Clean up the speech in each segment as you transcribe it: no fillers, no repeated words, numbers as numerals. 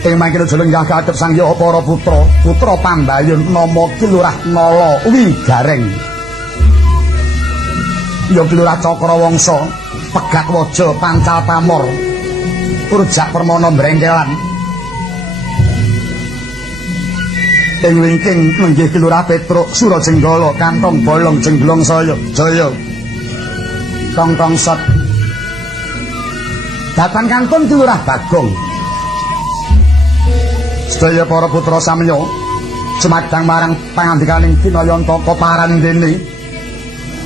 ing mangkene jenenggah kadhep sang ya para putra Pambayun nama Kilurah Nala Wigareng ya Kilurah Cakrawangsa Pegatwaja Pancal Pamor Urjak Permana Brengkelan ing wingking menggih Kilurah Petruk Surajenggala Kantong Bolong Jengglong Saya Jaya Tong Sot Datan Kantun Kilurah Bagong sedaya para putra samya sumadang marang pangandikaning Kinayantaka parandene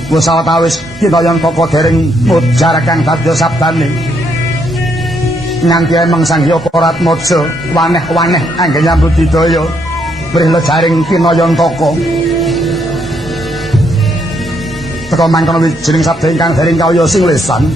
wis sawetawis Kinayantaka dereng mujar kang dadya sabdane nganti emeng Sang Hyang Paratmaja waneh-waneh anggen nyambut didaya prih lejaring Kinayantaka teka mangkono wijining sabda ingkang dereng kaya sing lesan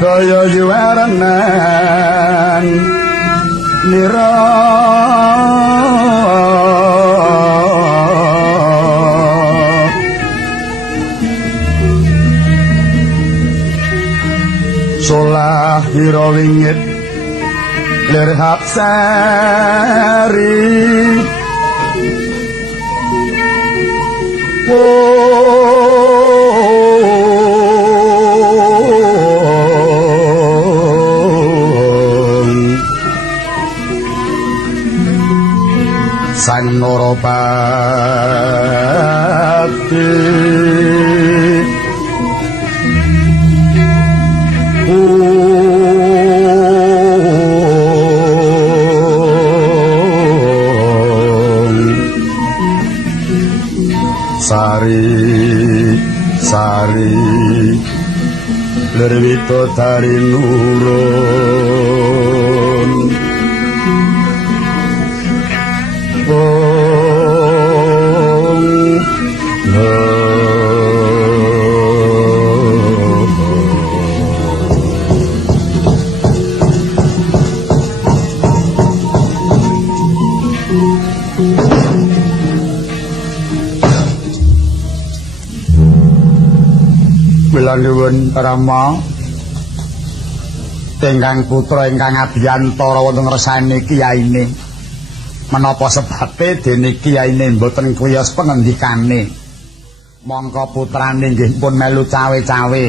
Kaya yuwaranan nira solah ira wingit lirhap sari sang Narapati sari lerwito dari nurun Nuwun Rama ingkang putra ingkang abiyantara wonten ngersane kiyaine menapa sebabe dene kiyaine mboten kriyos pangendikane mongko putrane nggih pun melu cawe-cawe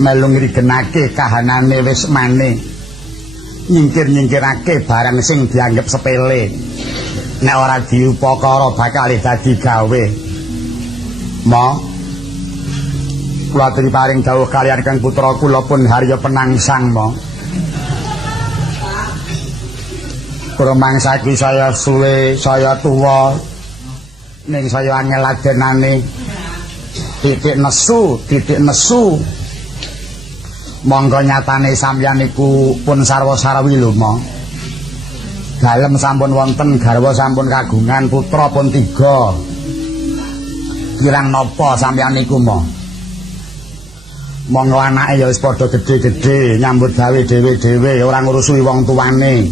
melu ngrigenake kahanane wis mane nyingkir-nyingkirake barang sing dianggep sepele nek ora diupakara bakal dadi gawe kula paring dawuh kaliyan kang putra kula pun harya penangsang kula mangsa iki saya suwe saya tuwa ning saya angel ladenane titik nesu monggo nyatane sampeyan niku pun sarwa-sarwi lho dalem sampun wonten garwa sampun kagungan putra pun 3 kirang napa sampeyan niku monggo anake ya wis padha gedhe-gedhe nyambut gawe dhewe-dhewe ora ngurusi wong tuane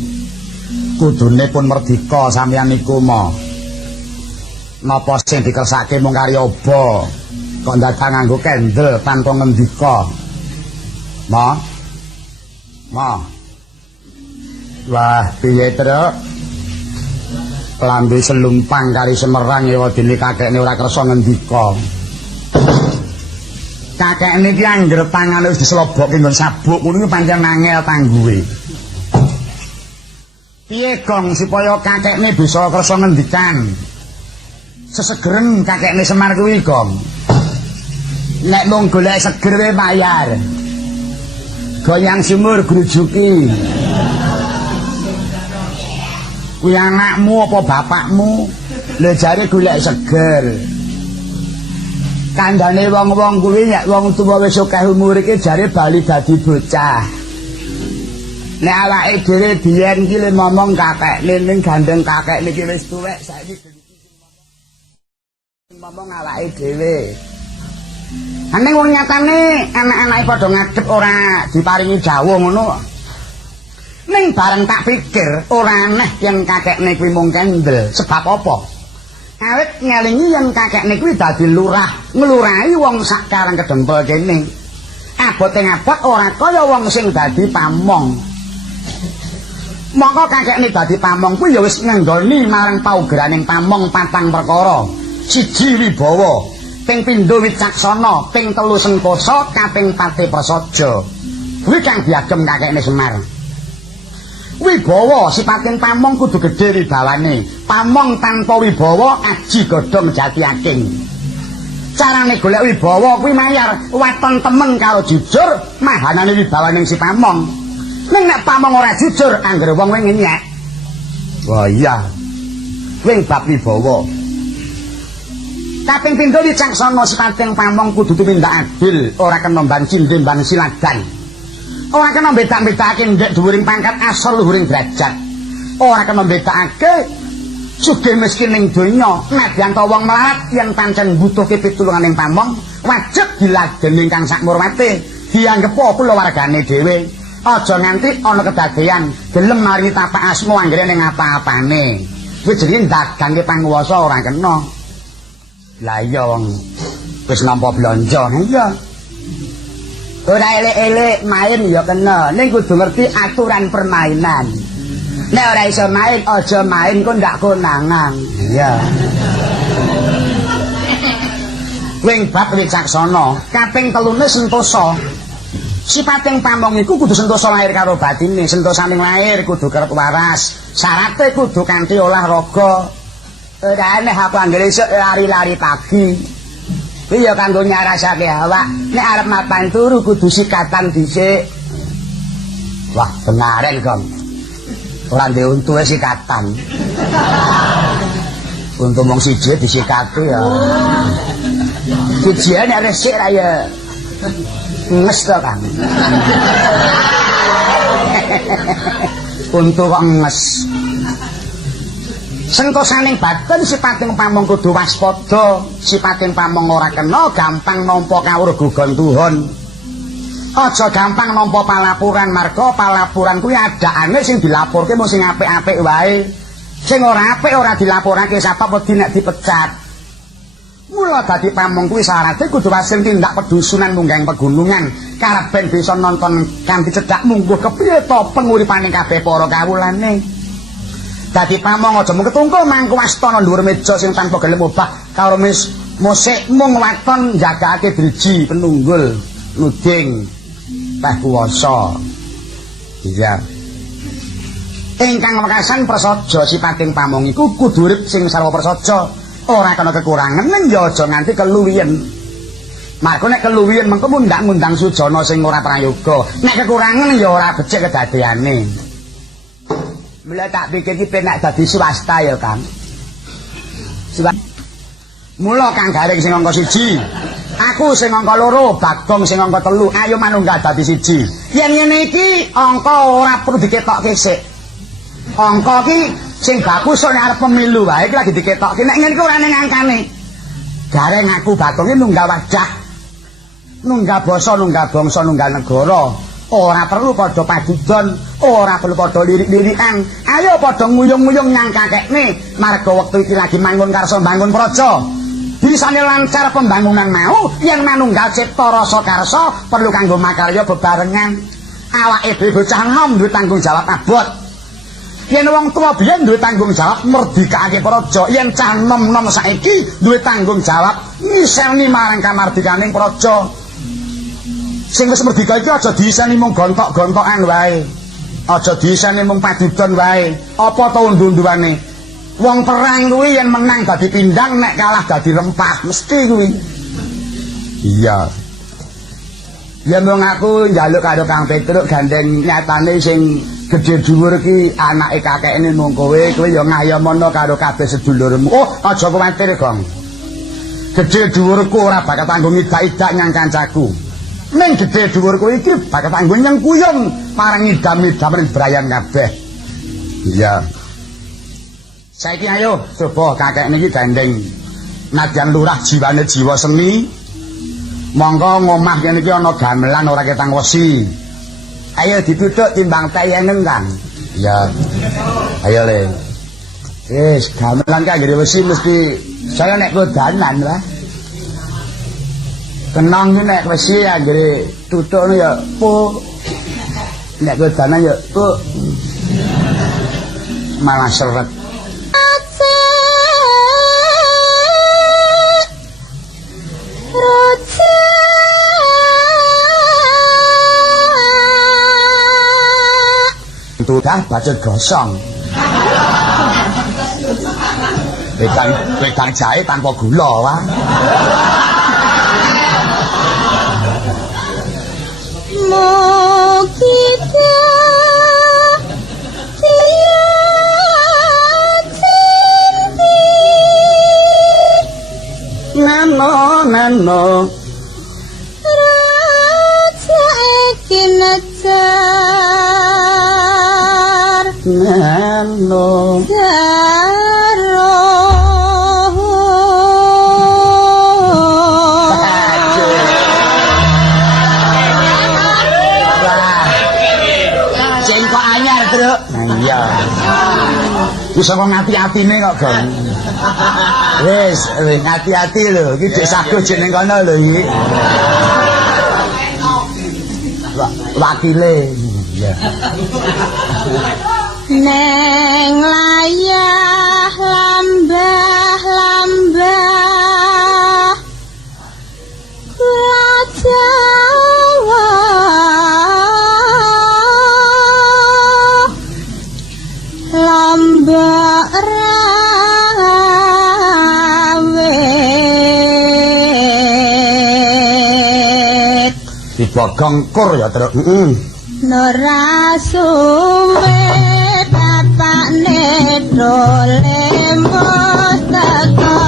kudune pun merdika sampeyan niku napa sing dikersake mung karya aba kok ndadak nganggo kendel tanpa ngendika wah piye Truk lambe selumpang kari semerang ya dene kakekne ora kersa ngendika kakekne iki anggere tangane wis dislobokke nggon sabuk ngono iki pancen angel tangguhe. Piye Gong supaya kakekne bisa kersa ngendikan? Sesegeren kakekne Semar kuwi Gong. Nek mung golek seger wae bayar. Goyang sumur grujuki. Kuwi anakmu apa bapakmu? Lha jare golek seger. Kandhane wong-wong kuwi nek wong tuwa wis akeh umur iki jare bali dadi bocah. Nek awake dhewe biyen iki le momong kakekne ning gandeng kakekne iki wis tuwek saiki momong awake dhewe. Aning wong nyatane anak-anake padha ngadep ora diparingi jawuh ngono. Ning bareng tak pikir ora aneh yen kakekne kuwi mung kendel. Sebab apa? Awit ngelingi yen kakekne kuwi dadi lurah, nglurahi wong sakarang kedempel kene. Abote ngabot ora kaya wong sing dadi pamong. Mongko kakekne dadi pamong kuwi ya wis ngenggoni marang paugeraning pamong 4 perkara. 1 wibawa, ping 2 wicaksana, ping 3 sentosa, kaping 4 prasaja. Kuwi kang diagem kakekne Semar. Wibawa sipating pamong kudu gedhe wibawane. Pamong tanpa wibawa aji godhong jati aking. Carane golek wibawa kuwi mayar waton temen karo jujur mahanane wibawaning si pamong. Ning nek pamong ora jujur anggere wong wing nyek. Wah iya. Wing bab wibawa. Kaping 3 wicaksana sipating pamong kudu tumindak adil, ora kena mbanci ndembang siladan. Ora kena bedak-bedakake ndek dhuwuring pangkat asal luhuring derajat. Ora kena bedakake sugih miskin ning donya, nadyan ta wong melarat yen pancen mbutuhke pitulunganing pamong, wajib diladeni kang sakmurmate, dianggep kulawargane dhewe. Aja nganti ana kedadean gelem maringi tapak asma anggere ning apa-apane. Kuwi jenenge ndagangke panguwasa ora kena. Lah iya wong wis nampa blanja, iya. Ora elek-elek main ya kena, ning kudu ngerti aturan permainan. Nek ora iso main, aja main kok ndak konangan. Iya. Wing bab wicaksana, kaping 3 sentosa. Sipating pamong iku kudu sentosa lahir karo batine, sentosaning lahir kudu kerep waras. Syarate kudu kanthi olahraga. Ora aneh aku anggere esuk lari-lari pagi. Kuwi ya kanggo nyarasake awak. Nek arep mapan turu kudu sikatan dhisik. Wah, benaren, Gong. Ora ndek untu sikatan. Untu mung siji disikati ya. Sijian nek resik ra ya nges to, Kang. Untu kok nges. Sentosaning baten sipating pamong kudu waspada, sipating pamong ora kena gampang nampa kawruh gugon Tuhan. Aja gampang nampa palapuran, marga palapuran kuwi adakane sing dilaporke mung sing apik-apik wae. Sing ora apik ora dilaporake sebab wedi nek dipecat. Mula dadi pamong kuwi syaraté kudu wasil tindak pedusunan munggah pegunungan, karep bisa nonton kanthi cedhak mungguh kepriye to penguripaning kabeh para kawulane. Dadi pamong aja mung ketungkul mangku wastana dhuwur meja sing tanpa gelem obah karo musik mung waton njagake driji penunggul nuding teh kuwasa. Iya. Ingkang wekasan prasaja sipating pamong iku kudu urip sing sarwa prasaja, ora kena kekurangan nang ya aja nganti keluwihen. Marga nek keluwihen mengko ngundang sujana sing ora prayoga. Nek kekurangan ya ora becik kedadeane. Mula tak pikir iki penak dadi swasta ya, Kang. Mula Kang Garing sing angka 1, aku sing angka 2, Bagong sing angka 3, ayo manunggal dadi 1. Yen ngene iki angka ora perlu diketokke sik. Angka iki sing bagus nek arep pemilu wae iki lagi diketokke. Nek ngene iki ora ning angkane. Garing aku Bagong iki nunggal wajah. Nunggal basa, nunggal bangsa, nunggal negara. Ora perlu padha padudon, ora perlu padha lirik-lirikan. Ayo padha nguyung-nguyung nyang kakekne. Marga wektu iki lagi mangun karsa bangun praja. Bisane lancar pembangunan mau, yen manunggal cipta rasa karsa perlu kanggo makarya bebarengan. Awake dhewe bocah nom duwe tanggung jawab abot. Yen wong tuwa biyen duwe tanggung jawab merdikake praja, yen cah nom-nom saiki duwe tanggung jawab ngiselni marang kamardikaning praja. Sing wis merdeka iki aja diiseni mung gontok-gontokan wae. Aja diiseni mung padudon wae. Apa to undu-unduane? Wong perang kuwi yen menang dadi pindang, nek kalah dadi rempah, mesti kuwi. Iya. Yen wong aku njaluk karo Kang Petruk gandeng nyatane sing gedhe dhuwur iki anake kakekne mung kowe ya ngayomono karo kabeh sedulurmu. Oh, aja kuwatir, Gong. Gedhe dhuwurku ora bakal tanggung idak-idak nyang kancaku. Ning gedhe dhuwur kowe iki bakal tanggo nyengkuyung marang idam-idam brayan kabeh. Iya. Saiki ayo coba kakekne iki gandeng nadyan lurah jiwane jiwa seni. Monggo ngomah kene iki ana gamelan ora ketang wesi. Ayo dituthuk timbang tayeneng, Kang. Iya. Ayo Le. Wis gamelan kangge wesi mesti saya nek kodanan wae. Kenang nek wesi anggere tutukne ya pu. Nek godanan ya pu. Malah seret. Tudah bacot gosong. Wedang jahe tanpa gula wae. Kita Nano Raja Ekinajar Nano iya. Wis kok ngati-atine kok, Gong. Wis ngati-ati lho, iki dhek sago jeneng kono lho iki. wakile. Ya. Neng layah lambah-lambah kula Jawa lambah rawit tiba gengkur ya terus Nora suwe tapane dole mustaka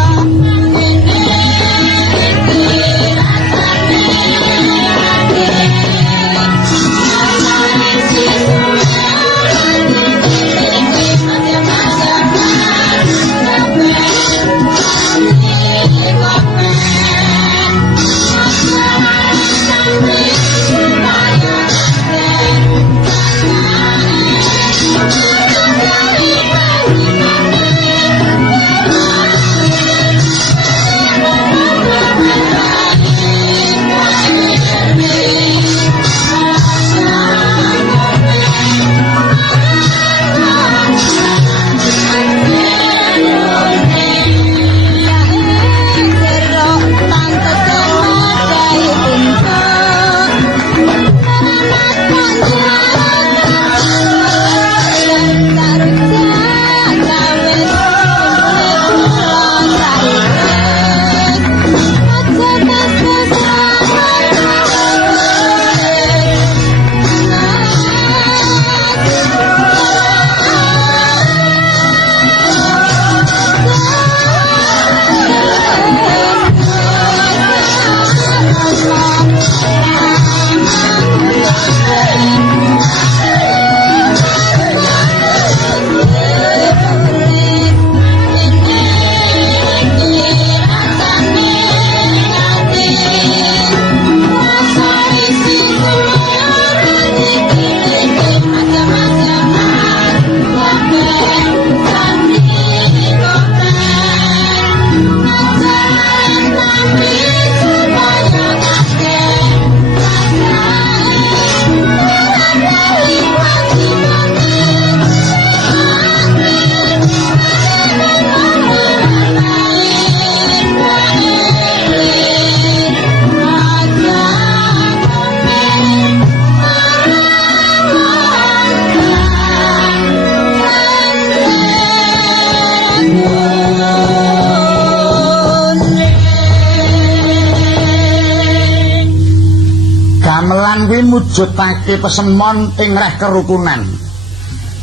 gamelan kuwi mujudake pesemon ing reh kerukunan.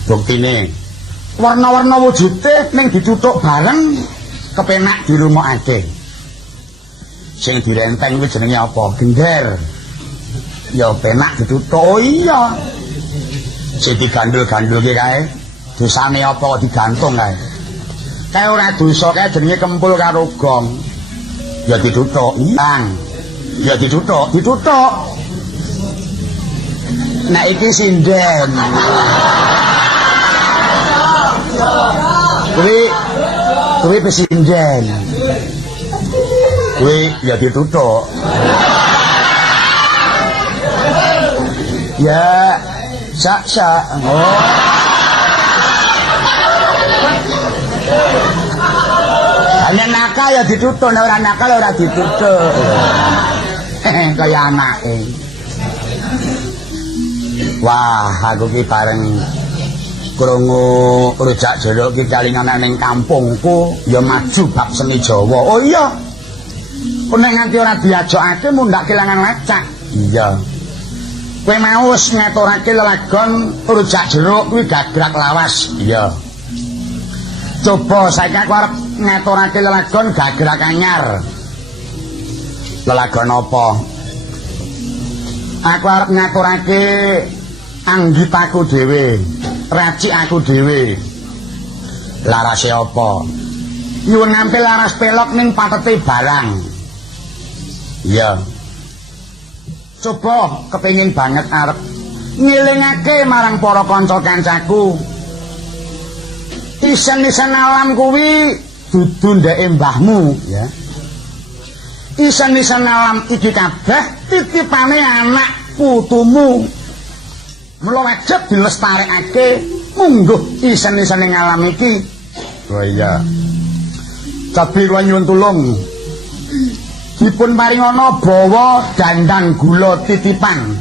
Buktine warna-warna wujude ning dicuthuk bareng kepenak dirumokake. Sing direnteng kuwi jenenge apa? Gender. Ya penak dicuthuk. Oh iya. Sing digandul-gandulke kae dosane apa kok digantung kae. Kae ora dosa kae jenenge kempul karo gong. Ya dicuthuk. Bang. Ya dicuthuk. Nah iki sinden. Kuwi pesinden. Kuwi ya dituthuk. Ya sak. Oh. Hanya nakal ya dituthuk, nek ora nakal ora dituthuk. Kaya anake. Wah, aku ki bareng krungu rujak jeruk ki kalingan ning kampungku ya maju bab seni Jawa. Oh iya. Kok nek nganti ora diajokake mundak kelangan lacak. Iya. Kowe mau wis ngaturake lelagon rujak jeruk kuwi gagrak lawas. Iya. Coba saiki aku arep ngaturake lelagon gagrak anyar. Lelagon apa? Aku arep ngaturake anggitaku dhewe, racik aku dhewe. Larase apa? Nyuwun ngampil laras pelok ning patete barang. Iya. Coba kepengin banget arep ngilingake marang para kanca-kancaku. Isen-isen alam kuwi dudu ndeke mbahmu, ya. Isen-isen alam iki kabeh titipane anak putumu. Mula wajib dilestarekake mungguh isen-isen ing alam iki. Oh iya. Cabi kula nyuwun tulung. Dipun paringana bawa dandang gula titipan.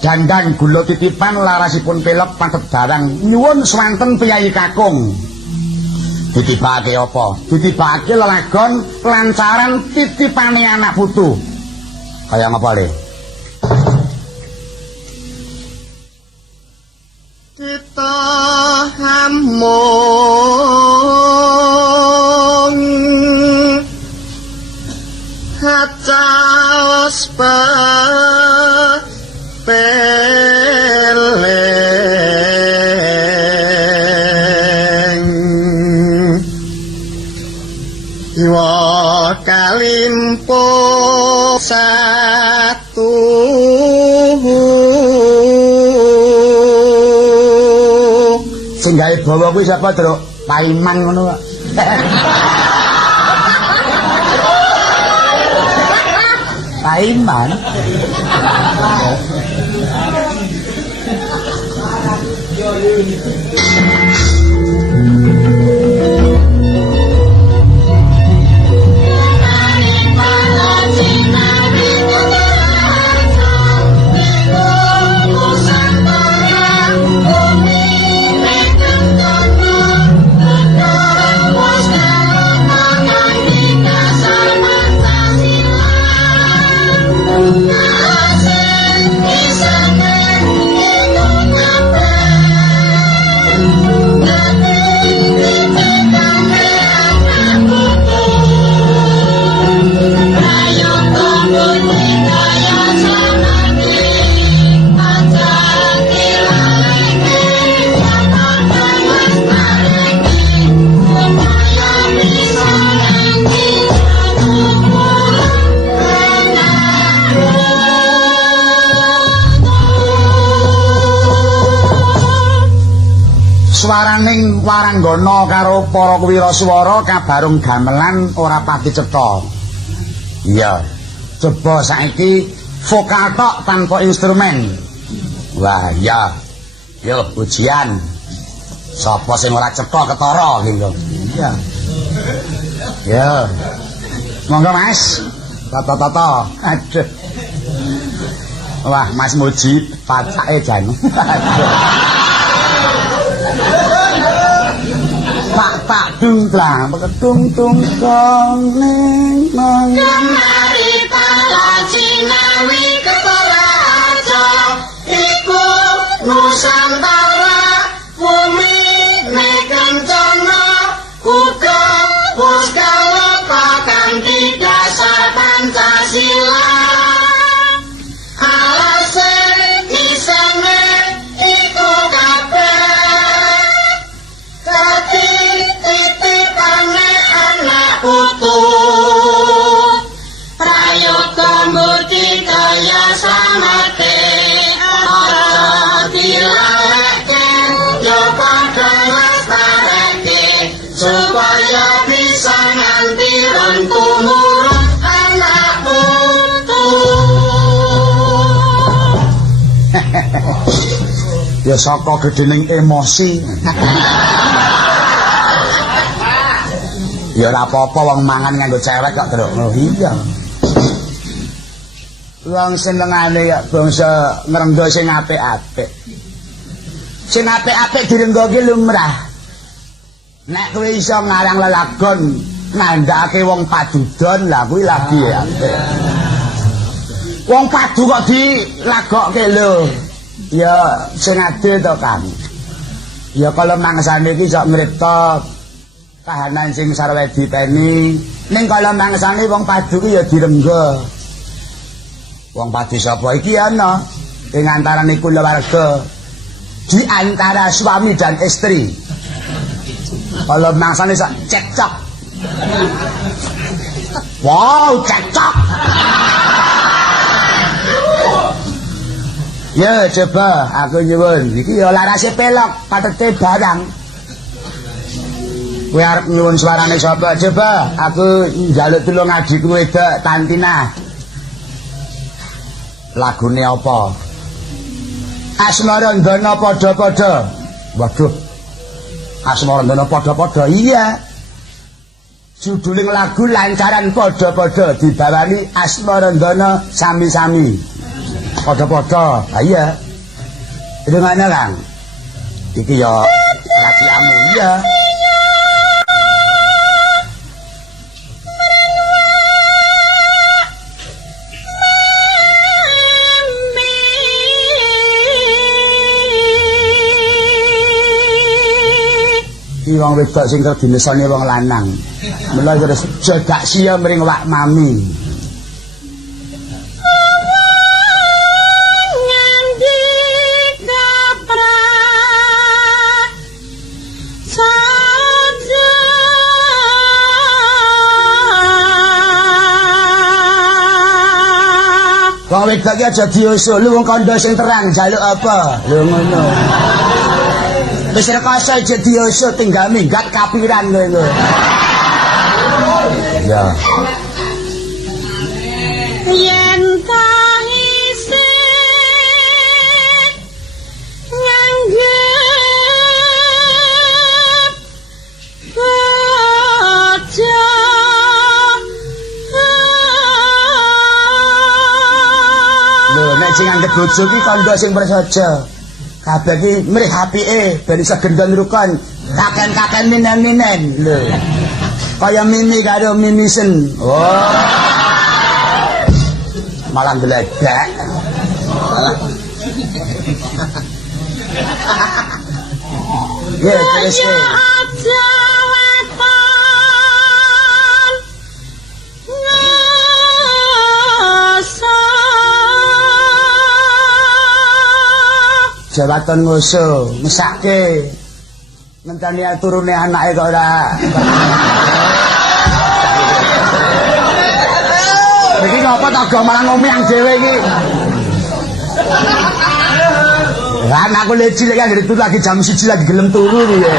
Dandang gula titipan larasipun pelek pathet barang. Nyuwun swanten Piyayi Kakung. Ditibake apa? Ditibake lelagon lancaran titipane anak putu. Kaya ngapa le? Kita hamung hacaos peleng iwa kalimpo satu Sing gawe bawa kuwi sapa, Truk? Paiman ngono kok. Paiman. Swaraning waranggana karo para wiraswara kabarung gamelan ora pati cetha. Iya, coba saiki vokal tok tanpa instrumen. Wah, iya. Yo ujian. Sapa sing ora cetha ketara iki lho. Iya. Ya. Monggo Mas. Tata-tata. Aduh. Wah, Mas Muji pacake jan. Pak dung blang dung kong ning nang Kemari tala Cinawi Ketaraja iku Nusantara bumi nekencana uga puskaloka kanthi dasar Pancasila alase isane iku kabeh dadi titipane anak putu prayoga budidaya samate aja dilaleke yo padha lestareke supaya bisa nganti ron tumurun anak putu. ya saka gedening emosi. Ya ora apa-apa wong mangan nganggo cewek kok, Truk. Oh iya. Wong senengane ya bangsa ngrenggo sing apik-apik. Sing apik-apik direnggo ki lumrah. Nek kowe iso ngarang lelagon ngandhakake wong padudon, lah kuwi lagi apik. Wong padu kok dilagokke lho. Ya sing adil to, Kang. Ya kalau mangsane iki sok ngripta kahanan sing sarwe dipeni, ning kala mangsane wong padu ku ya direnggo. Wong padu sapa iki ana ing antarane kulawarga, di antara suami dan istri. Kalau mangsane sak cekcok. Wow, cekcok. Ya coba aku nyuwun iki ya larase pelok patete barang. Kowe arep nyuwun suarane sapa? Coba aku njaluk tulung adikku wedok Tantina. Lagune apa? Asmarandana padha-padha. Waduh. Asmarandana padha-padha. Iya. Juduling lagu lancaran padha-padha dibawani Asmarandana sami-sami. Padha-padha. Ha iya. Dengane, Kang. Iki ya raciamu. Iya. Iki wong wedok sing kerep dinesoni wong lanang. Mula terus jadak sia mring wak mami. Wong wedok iki aja diusul, lu wong kandha sing terang njaluk apa? Lho ngono. Wis rekoso aja diusul tinggal minggat kapiran kowe lho. Ya. yen kang isih nganggep bojo Lho nek sing nganggep bojo ki kandha sing prasaja. Kabeh ki mrih apike ben iso gendon rukun. Kaken-kaken minen-minen. Lho. Kaya mimi karo mimisen. Oh. Malah gledek. Ya, terus. aja weton Jawatan ngoso, mesake. Ngenteni turune anake kok ora. Iki ngapa tak malah ngomong dhewe iki. Lah aku le cilik kan turu lagi jam 1 lagi gelem turu piye.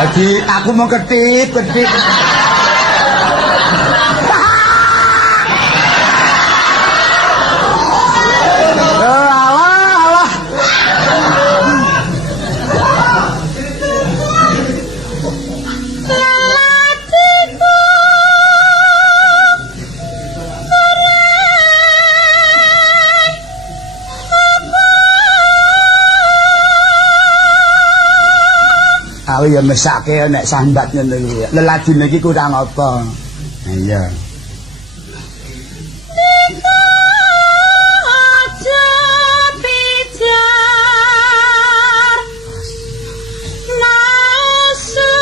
Jadi aku mau ketik. Aku ya mesake nek sambat ngono iki. Leladine iki kurang apa? Iya. aja pijar nasu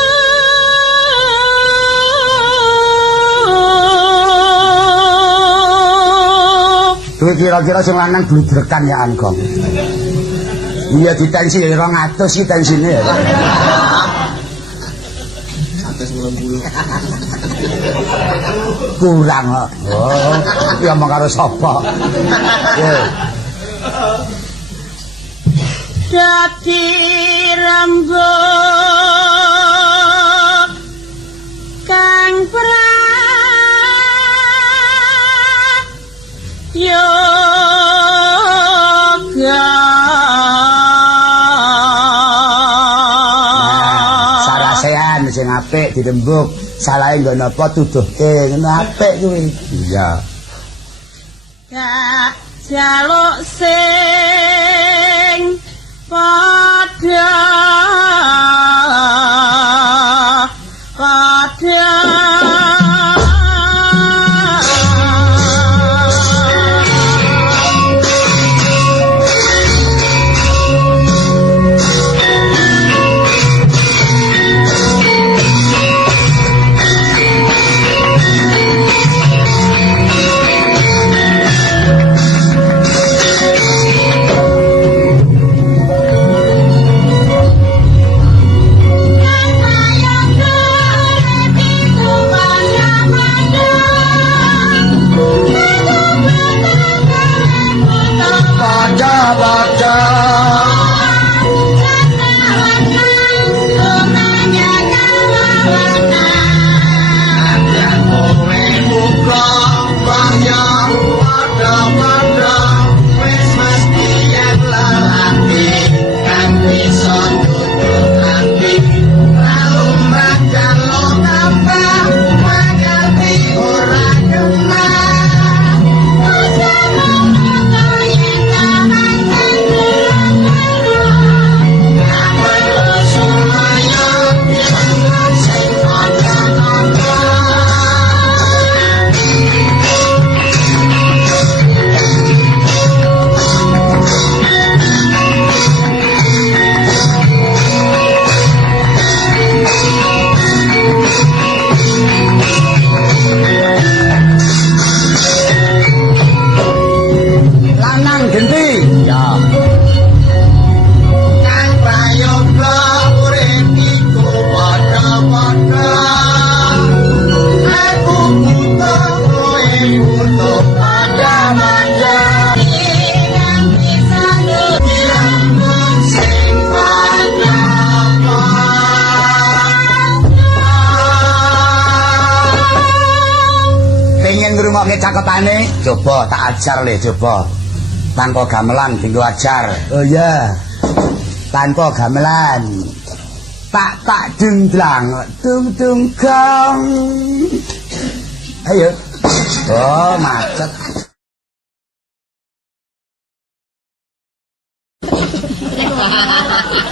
Kuwi kira-kira sing lanang bludrekan ya Angkong. Iya ditensi 200 iki tensine ya. 190. Kurang kok. Oh, ya mong karo sapa? Ya. dadi rembug kang prayoga Sarasean sing apik dirembug, salahe nggo napa tuduhke, ngono apik kuwi. Iya. gak jaluk sing padha ngrungokke caketane? Coba tak ajar le, coba. Tanpa gamelan dinggo ajar. Oh iya. Tanpa gamelan. Tak dungdlang, dung gong. Ayo. Oh, macet.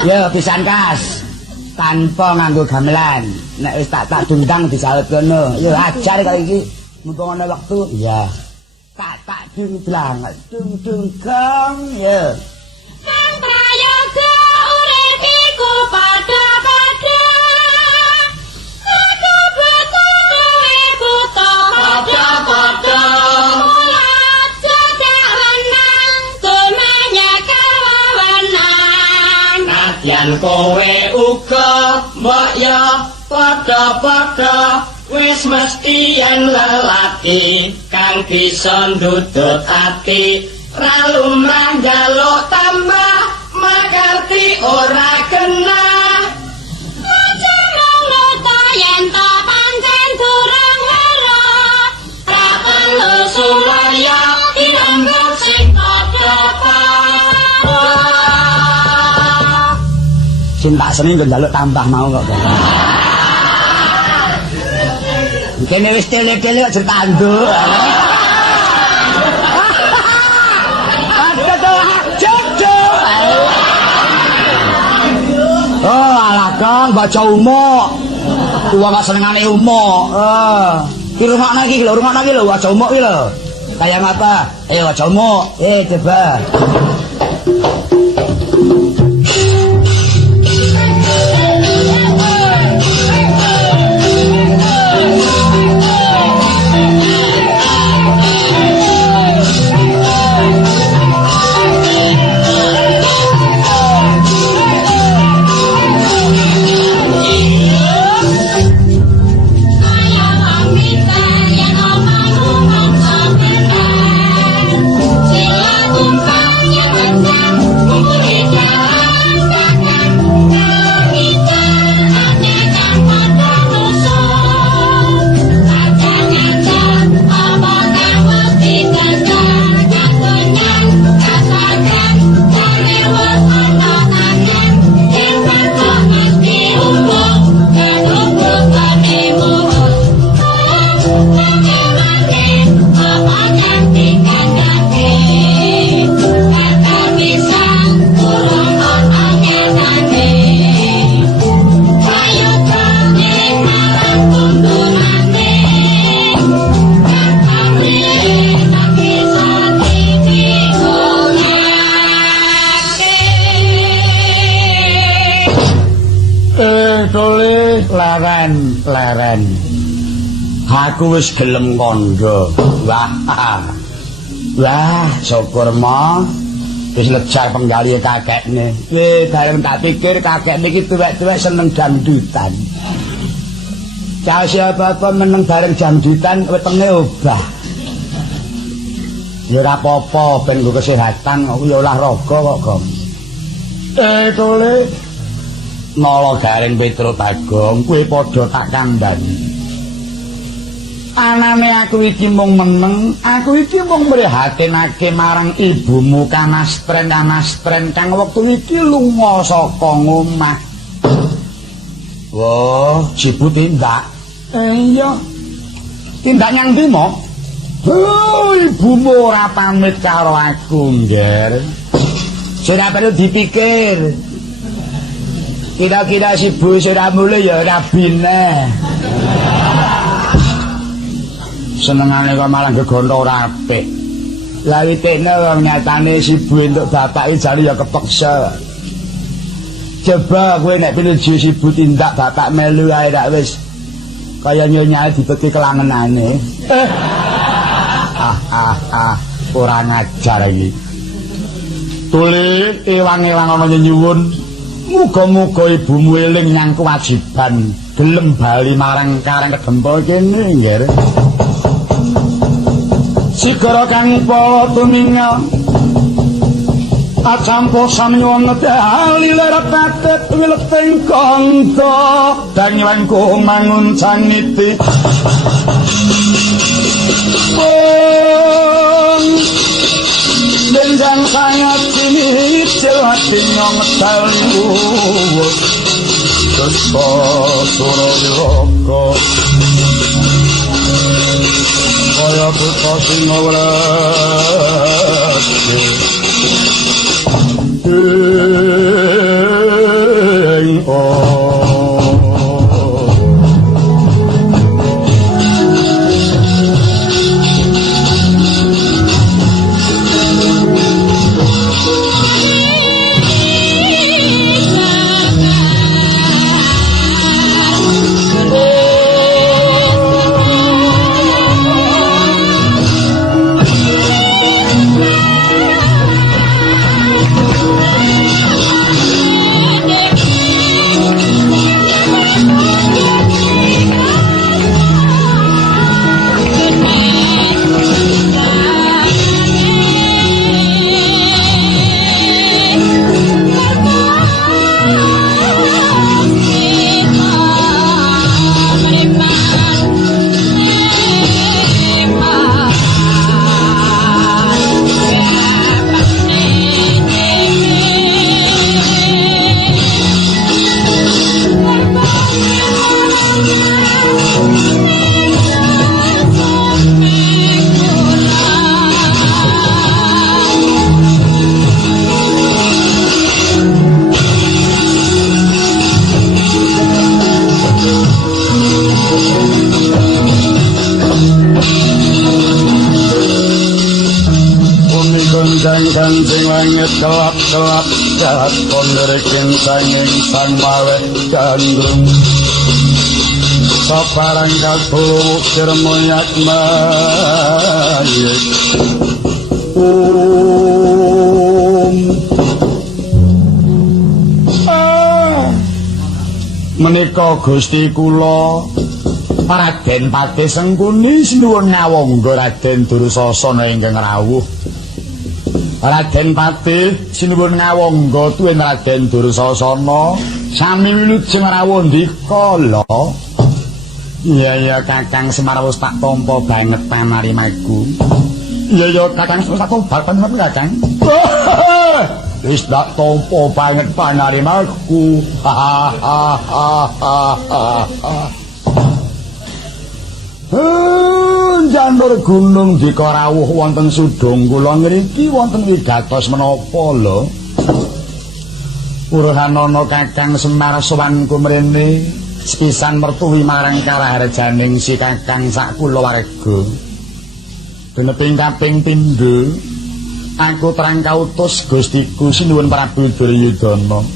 Ya pisan kas. Tanpa nganggo gamelan. Nek wis tak dungdang disaut kono. Ya ajar kali iki. Mumpung ana wektu. Iya. Tak dungdlang, dung gong. Ya. Kang prayoga urip iku padha-padha. Aku butuh duwe buta padha-padha. Mula aja wenang tumanya kawenang. Nadyan kowe uga mbok ya padha-padha wis mesti yen lelaki kang bisa ndudut ati ra lumrah njaluk tambah makarti ora kena. Aja ngono ta yen ta pancen durung weruh. Ra perlu Sulaya tinambah sing padha-padha. Cinta seni nggo njaluk tambah mau kok. Kene wis tele-tele aja tanduk. Oh, alah Kang, baca umuk. Wong gak senengane umuk. Ki rungokno iki lho, rungokno iki lho, baca umuk iki lho. Kayak apa? Ayo baca umuk. Coba. Leren. Aku wis gelem kandha. Wah, syukur mo. Wis lejar penggali kakekne. Bareng tak pikir kakekne iki tuwek-tuwek seneng dangdutan. Cah siapa-apa meneng bareng dangdutan wetenge obah. Ya ora apa-apa ben nggo kesehatan, aku ya olahraga kok, Gong. Tole Nala Garing Petro Bagong kuwi padha tak kandhani. Anane aku iki mung meneng, aku iki mung mrihatinake marang ibumu Kanastren kang wektu iki lunga saka omah. Wah, jibu tindak. Iya. Tindak nyang ndi, Mo? Ibumu ora pamit karo aku, Ngger. Ora perlu dipikir. Kira-kira si Bu sudah mulai ya rabine. Senengane kok malah gegontho ora apik. Lah witekne wong nyatane si Bu entuk bapake jare ya kepeksa. Coba kowe nek pinuju si Bu tindak bapak melu ae rak wis kaya nyonya dibeki kelangenane. Ora ngajar iki. Tuli ewang-ewang ana nyuwun. Muga-muga ibumu eling nyang kewajiban gelem bali marang Karang Kedempa kene, Nggih. Sigara kang upawa tumingal acampo samyong dali lerap katet wileteng kanta danyuanku mangun cangiti Benjang sangat ini celati nyong talu Kespa Surayaka Kaya putra Singawrati Kancing langit kelap-kelap jahat konderikin sanging sang mawet gandrung saparang katul ukir moyak mayik menika Gusti kula Raden Pati Sengkuni sinuwun ngawangga Raden Dursasana ingkang rawuh Raden Pati sinuwun ngawangga tuwin Raden Dursasana sami wilujeng rawuh ndika lho. Iya Kakang Semar wis tak tampa banget panarimaku. Iya Kakang wis tak tampa banget Kakang. Wis tak tampa banget panarimaku. Janur gunung dika rawuh wonten Sudong kula ngriki wonten wigatos menapa lho? Urhanana Kakang Semar sowan kumrene sepisan mertuwi marang karaharjaning si Kakang sak kulawarga. Deneping kaping pindho aku terang kautus Gustiku sinuwun Prabu Duryudana.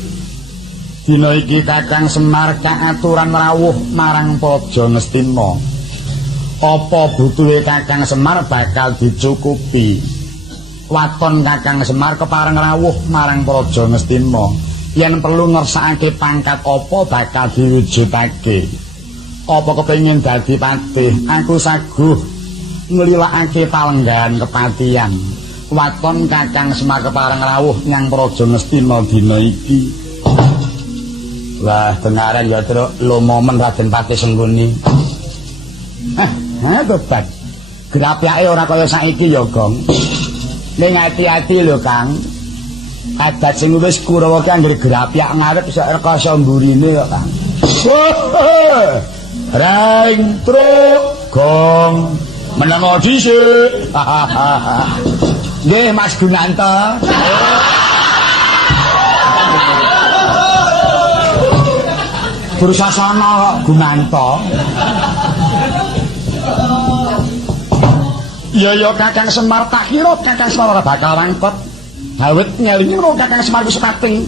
Dina iki Kakang Semar kaaturan rawuh marang Praja Ngastina. Apa butuhe Kakang Semar bakal dicukupi. Waton Kakang Semar kepareng rawuh marang Praja Ngastina. Yen perlu ngersakake pangkat apa bakal diwujudake. Apa kepengin dadi patih, aku saguh nglilakake palenggahan kepatihan. Waton Kakang Semar kepareng rawuh nyang Praja Ngastina dina iki. Wah, dengaran ya Truk, lumomen Raden Pati Sengkuni. Tobat. Grapyake ora kaya saiki ya, Gong. Ning ati-ati lho, Kang. Adat sing wis Kurawa ki anggere grapyak ngarep sak rekoso mburine ya, Kang. Reng Truk, Gong. Menengo dhisik. Nggih, Mas Gunanto. Dursasana Gunanto. Ya Kakang Semar tak kira Kakang Semar ora bakal wangkot. Awit ngelingi karo Kakang Semar wis pati.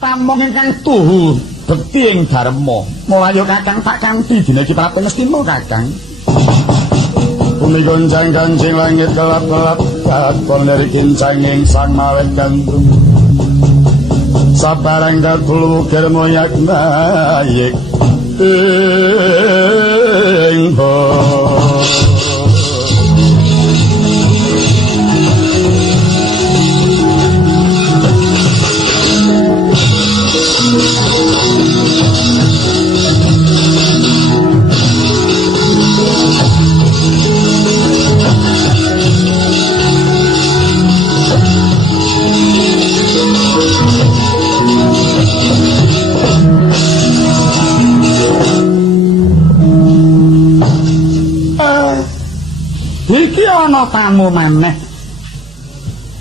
Tamong ingkang tuhu bekti ing dharma. Mulaya Kakang tak kanthi dina iki Prabu Ngastina Kakang. Bumi gonjang kancing langit gelap-gelap kakon dari kincanging sang mawet gandrung. Sabarang katul ukir moyak mayik ing ana tamu maneh.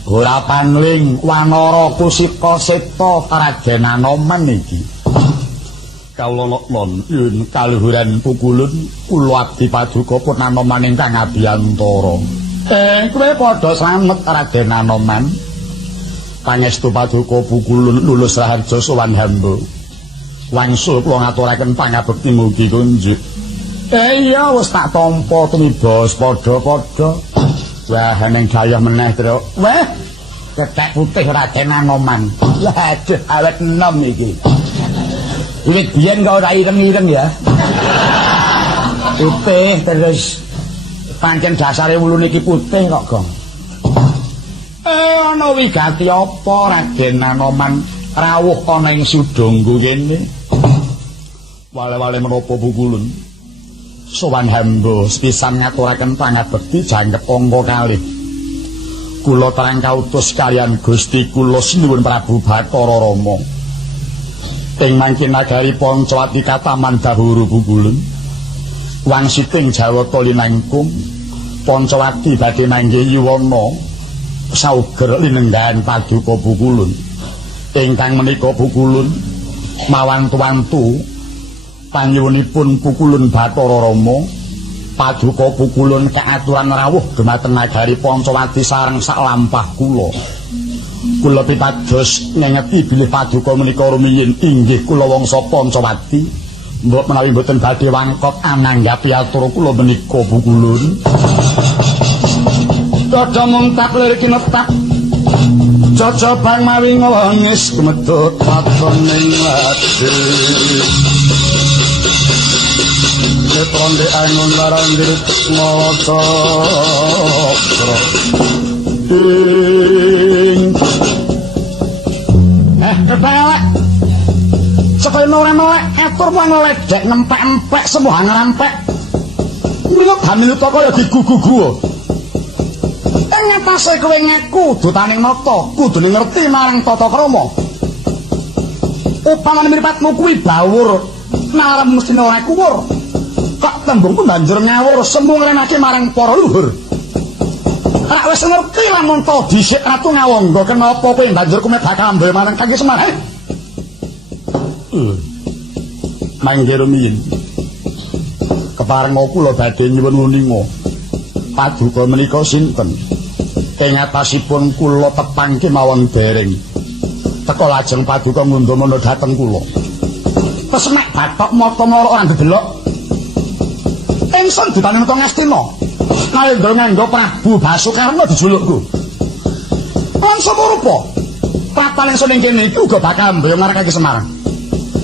Ora panling Wanara Kusika Seta Raden Anoman iki. Kawula lon yen kaluhuran pukulun kula abdi paduka pun Anoman ingkang abiyantara. Kowe padha slamet Raden Anoman. Pangestu paduka pukulun lulus raharja sowan hamba. Wangsul kula ngaturaken pangabekti mugi kunjuk. Iya wis tak tampa tumibos padha-padha. Wah ning gayah meneh, Truk. Wah, kethek putih Raden Anoman. Lah aduh awet enom iki. Wiwit biyen kok ora ireng-ireng ya. Putih terus pancen dasare wulune iki putih kok, Gong. Ana wigati apa Raden Anoman rawuh ana ing Sudangga kene? Wale-wale menapa pukulun? Sowan hamba sepisan ngaturaken pangabekti jangkep angka kalih. Kula terang kautus kaliyan Gusti kula sinuwun Prabu Bathara Rama. Ing mangkin nagari Pancawati kataman dahuru pukulun. Wangsiting Jawata linangkung Pancawati badhe mangge yuwana sauger linenggahan paduka pukulun. Ingkang menika pukulun mawantu-wantu panyuwunipun pukulun Bathara Rama paduka pukulun kaaturan rawuh dumateng nagari Pancawati sareng sak lampah kula. Kula pitados ngengeti bilih paduka menika rumiyin inggih kula wangsa Pancawati. Mbok menawi mboten badhe wangkot ananggapi atur kula menika pukulun. Dada mung tak lirik netap. Jajabang mawi ngawangis kumedhut patoning ati. Ronde angon larang diri teknoto kepelek sekolah nore-nore atur mau ngeledek nempek-empek semua ngerampek minut hamil toko ya digugu-gugu ngatasi kowe ngaku dutaning noto kudu ngerti marang tata krama upaman miripatmu kuwi bawur naram mesti ora kuwur kok tembungku banjur ngawur sembung renake marang para luhur. Rak wis ngerti lamun to dhisik ratu ngawangga kenapa kowe banjur kumet bakal ambil marang Kaki Semar. Mangke rumiyin. Kepareng kula badhe nyuwun wuninga. Paduka menika sinten? Ing atasipun kula tepang kemawon dereng. Teka lajeng paduka ngundha-mundha dhateng kula. Pesmek bathok mata-mata ora ndedelok. Ingsun ditanem to Ngastina. Nalendra nganggo Prabu Basukarna dijulukku. Lan sapa rupa? Pratal ingsun ing kene iki uga bakal mbayang marang Kaki Semar.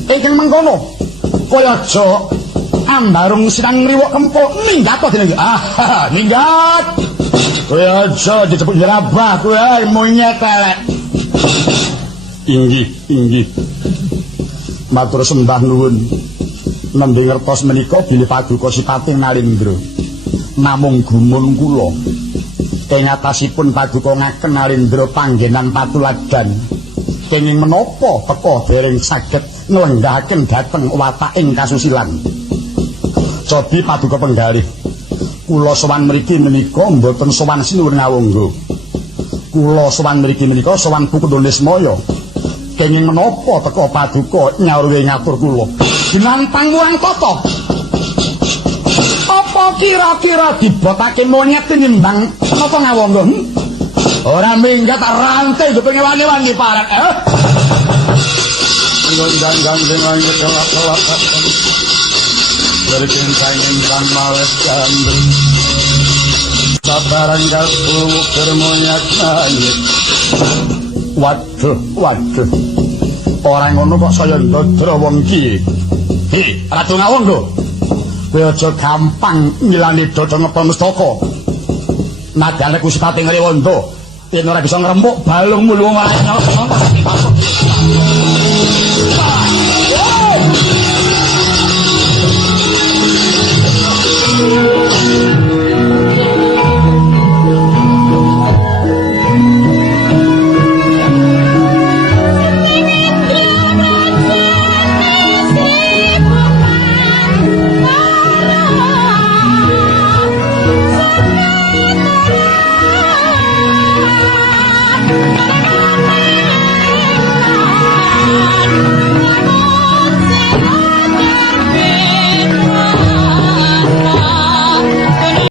Ingkang mengkono, kaya aja ambarung sirang ngriwuk kempul minggat to dene. Minggat. Kaya aja dijebuk jerabah kowe ae monyet elek. Inggih. Matur sembah nuwun. Nembe ngertos menika bilih paduka sipating Nalendra. Namung gumun kula. Ing atasipun paduka ngaken Nalendra panggenan patuladan. Kenging menapa teka dereng saged nglenggahaken dhateng wataking kasusilan. Cobi paduka penggalih. Kula sowan mriki menika mboten sowan sinuwun ngawangga. Kula sowan mriki menika sowan Pukudonesmaya. Kenging menapa teka paduka nyawruhe ngatur kula. Ginantang murang tata. Apa kira-kira dibotake monyet nimbang napa ngawangga? Ora minggat rantai dipenge wani-wani parek. Ngundang-undang dengan kelak-kelak. Berkencang ingkang males gambel. Sabaran kalbu bermonyet nangit. Waduh. Ora ngono kok saya ndodro wong iki. Ratu Ngawangga. Kowe aja gampang ngilani dada ngepel mustaka. Nadane Kusipati Ngriwanda, yen ora bisa ngrembug balungmu lu ora.